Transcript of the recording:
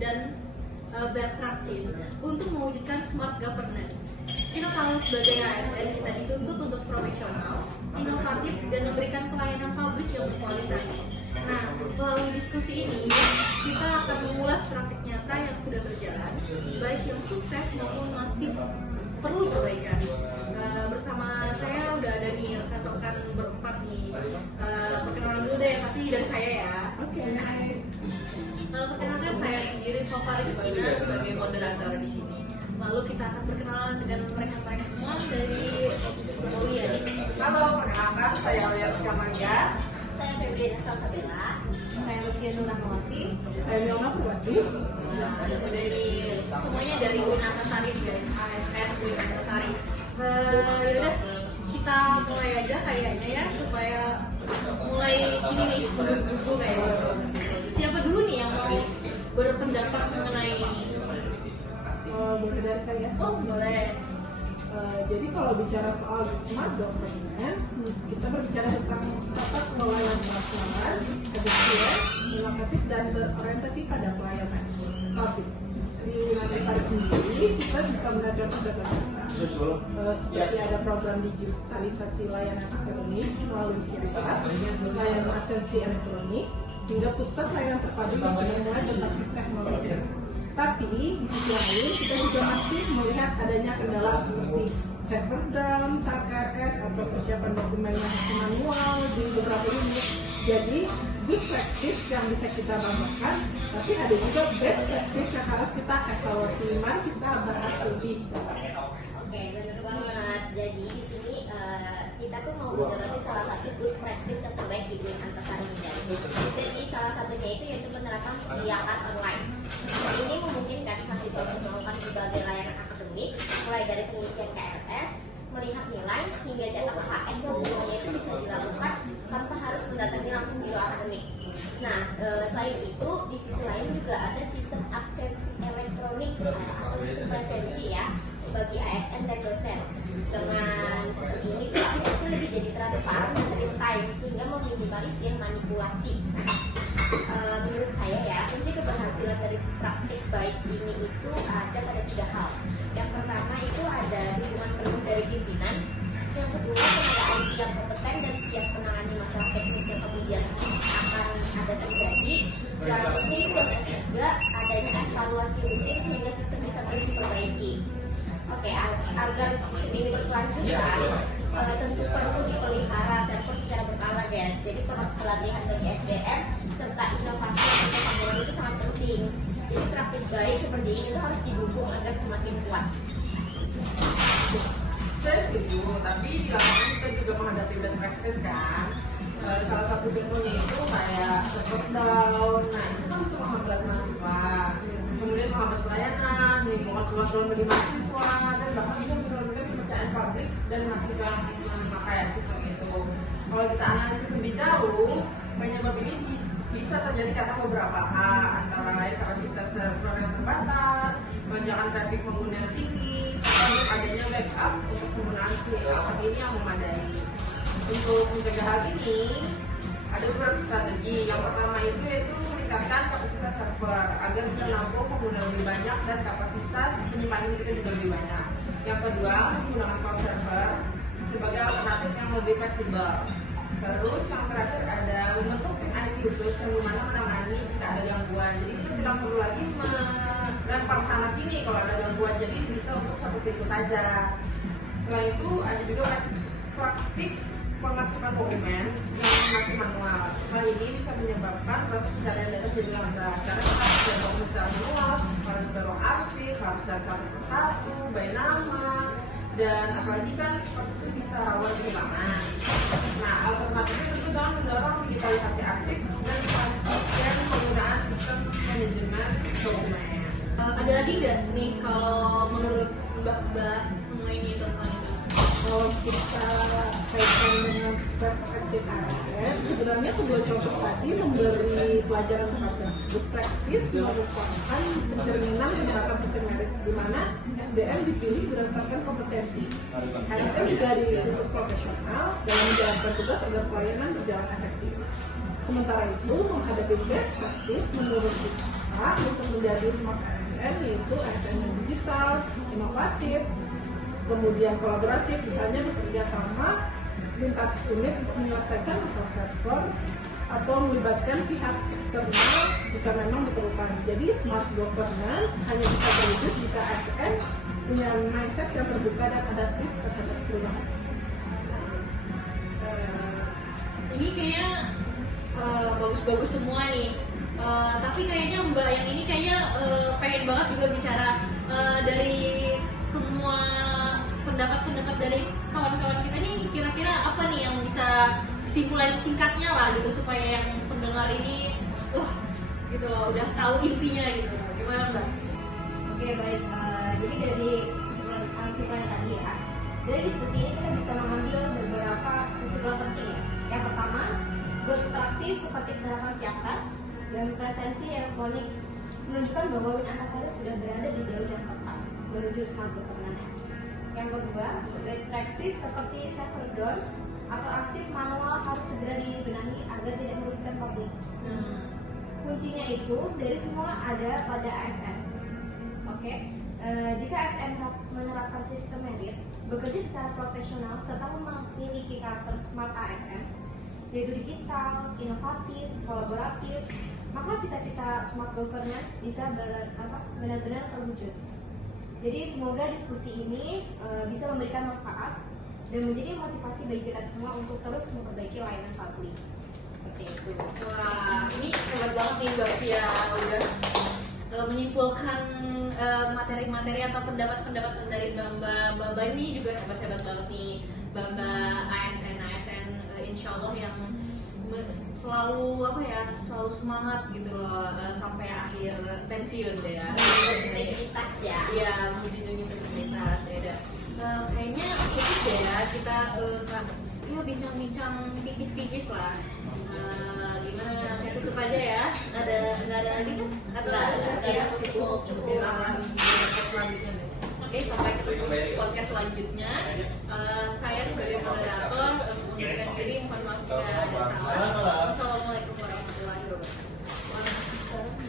dan best practice untuk mewujudkan smart governance. Kita tahu sebagai ASN kita dituntut untuk profesional, inovatif, dan memberikan pelayanan publik yang berkualitas. Nah, melalui diskusi ini, kita akan mengulas praktik nyata yang sudah berjalan, baik yang sukses maupun masih perlu perbaikan. Bersama saya udah ada nih rekan-rekan berempat nih. Perkenalan dulu deh, tapi dari saya ya. Oke. Perkenalkan saya sendiri Sofa Rizkina sebagai moderator di sini. Lalu kita akan berkenalan dengan mereka-mereka semua dari Mulia. Halo, perkenalkan saya Alia Rizkamania. Saya Febriana Salsabella. Saya Lucia Nurahmawati. Saya Milna Purwasi. Dari semuanya dari Winantasari guys, ASN Winantasari. Yaudah, kita mulai aja kayaknya ya, supaya mulai ini nih dulu kayaknya. Siapa dulu nih yang mau berpendapat mengenai ini? Boleh dari saya? Oh boleh. Jadi kalau bicara soal smart governance, kita berbicara tentang tata kelola yang transparan, efisien, inovatif, dan berorientasi pada pelayanan. Tapi di Winantasari sendiri kita bisa melihat contoh seperti ada program digitalisasi layanan akademik melalui SIRPA, layanan absensi elektronik, hingga pusat layanan terpadu yang sudah mulai berbasis teknologi. Tapi di sisi lain kita juga masih melihat adanya kendala seperti server down, saat RS atau persiapan dokumen yang masih manual di beberapa unit. Jadi good practice yang bisa kita tambahkan, tapi ada juga bad practice yang harus kita evaluasi. Mari kita bahas lebih. Oke, benar banget. Jadi di sini kita tuh mau menyoroti salah satu good practice yang terbaik di Winantasari ini, guys. Jadi salah satunya itu yaitu penerapan persiapan online. Ini memungkinkan mahasiswa untuk melakukan berbagai layanan akademik, mulai dari pengisian KRS, melihat nilai, hingga cetak UHS yang semuanya itu bisa dilakukan tanpa harus mendatangi langsung biro akademik. Nah, selain itu, di sisi lain juga ada sistem absensi elektronik atau sistem presensi ya bagi ASN dan dosen. Dengan sistem ini tuh absensi lebih jadi transparan dan real time sehingga meminimalisir manipulasi. Menurut saya ya, kunci keberhasilan dari praktik baik ini itu ada pada 3 hal. Yang pertama itu ada dukungan penuh dari pimpinan. Yang kedua, tenaga IT yang kompeten dan siap menangani masalah teknis yang kemudian akan ada terjadi. Selanjutnya itu yang ketiga, adanya evaluasi rutin sehingga sistem bisa terus diperbaiki. Oke, agar sistem ini berkelanjutan, tentu perlu dipelihara server secara berkala, guys. Jadi pelatihan bagi SDM serta inovasi dan teknologi itu sangat penting. Jadi praktik baik seperti ini itu harus didukung agar semakin kuat. Saya setuju, tapi di lapangan kita juga menghadapi bad practice kan. Salah satu contohnya itu kayak server down, nah itu kan bisa menghambat mahasiswa, kemudian menghambat pelayanan, menimbulkan keluar bagi mahasiswa, dan bahkan juga benar-benar kepercayaan publik dan mahasiswa yang memakai sistem itu. Kalau kita analisis lebih jauh, penyebab ini bisa terjadi karena beberapa hal, antara lain kapasitas server yang terbatas, lonjakan traffic pengguna yang tinggi, serta adanya backup untuk penggunaan alat ini yang memadai. Untuk mencegah hal ini, ada beberapa strategi. Yang pertama itu yaitu meningkatkan kapasitas server agar bisa menampung pengguna lebih banyak dan kapasitas penyimpanan kita juga lebih banyak. Yang kedua, menggunakan cloud server sebagai alternatif yang lebih fleksibel. Terus yang terakhir ada membentuk tim IT khusus yang dimana menangani jika ada gangguan. Jadi kita tidak perlu lagi melempar sana sini kalau ada gangguan. Jadi bisa untuk satu pintu saja. Selain itu ada juga praktik pemasukan dokumen yang masih manual. Hal ini bisa menyebabkan proses pencarian data jadi lambat karena kita harus ada dokumen secara manual, harus berlok arsip, harus dari satu persatu, by nama, dan apalagi kan seperti itu bisa rawan kehilangan. Nah, alternatifnya tentu dengan mendorong digitalisasi arsip dan penggunaan sistem manajemen dokumen. Ada lagi nggak nih kalau menurut mbak-mbak semua ini tentang ini? Kalau kita kaitkan dengan perspektif ASN, sebenarnya kedua contoh tadi memberi pelajaran kepada good practice merupakan pencerminan penerapan sistem merit di mana SDM dipilih berdasarkan kompetensi. ASN juga dituntut profesional dalam menjalankan tugas agar pelayanan berjalan efektif. Sementara itu, menghadapi best practice menurut kita untuk menjadi smart ASN yaitu ASN yang digital, inovatif, kemudian kolaboratif, misalnya bekerja sama lintas unit untuk menyelesaikan masalah server atau melibatkan pihak eksternal jika memang diperlukan. Jadi smart governance hanya bisa terwujud jika ASN punya mindset yang terbuka dan adaptif terhadap perubahan. Ini kayaknya bagus-bagus semua nih. Tapi kayaknya Mbak yang ini kayaknya pengen banget juga bicara dari semua pendapat-pendapat dari kawan-kawan kita nih, kira-kira apa nih yang bisa kesimpulan singkatnya lah gitu supaya yang pendengar ini gitu loh, udah tahu intinya gitu. Gimana Mbak? Oke, baik. Jadi dari kesimpulan tadi ya, dari diskusi ini kita bisa mengambil beberapa kesimpulan penting ya. Yang pertama, good practice seperti penerapan siakat dan presensi elektronik menunjukkan bahwa Win Antasari sudah berada di jalur yang tepat menuju smart governance. Yang kedua, bad practice seperti server down atau arsip manual harus segera dibenahi agar tidak merugikan publik. Kuncinya itu dari semua ada pada ASN. Oke, jika ASN menerapkan sistem merit, bekerja secara profesional serta memiliki karakter smart ASN, yaitu digital, inovatif, kolaboratif, maka cita-cita smart governance bisa benar-benar terwujud. Jadi semoga diskusi ini bisa memberikan manfaat dan menjadi motivasi bagi kita semua untuk terus memperbaiki layanan publik. Seperti itu. Wah, ini hebat banget nih Mbak Pia, udah menyimpulkan materi-materi atau pendapat-pendapat dari Mbak ini juga hebat-hebat banget nih. Mbak ASN insya Allah yang selalu selalu semangat gitu loh sampai akhir pensiun deh ya. Integritas ya. Iya, menjunjung integritas ya. Kayaknya cukup deh ya kita ya bincang-bincang tipis-tipis lah. Gimana? Saya tutup aja ya. Nggak ada lagi kan? Atau Ada cukup Selanjutnya nih. Oke, sampai ketemu di podcast selanjutnya. Saya sebagai moderator memberikan diri, mohon maaf jika ada salah. Wassalamualaikum warahmatullahi wabarakatuh.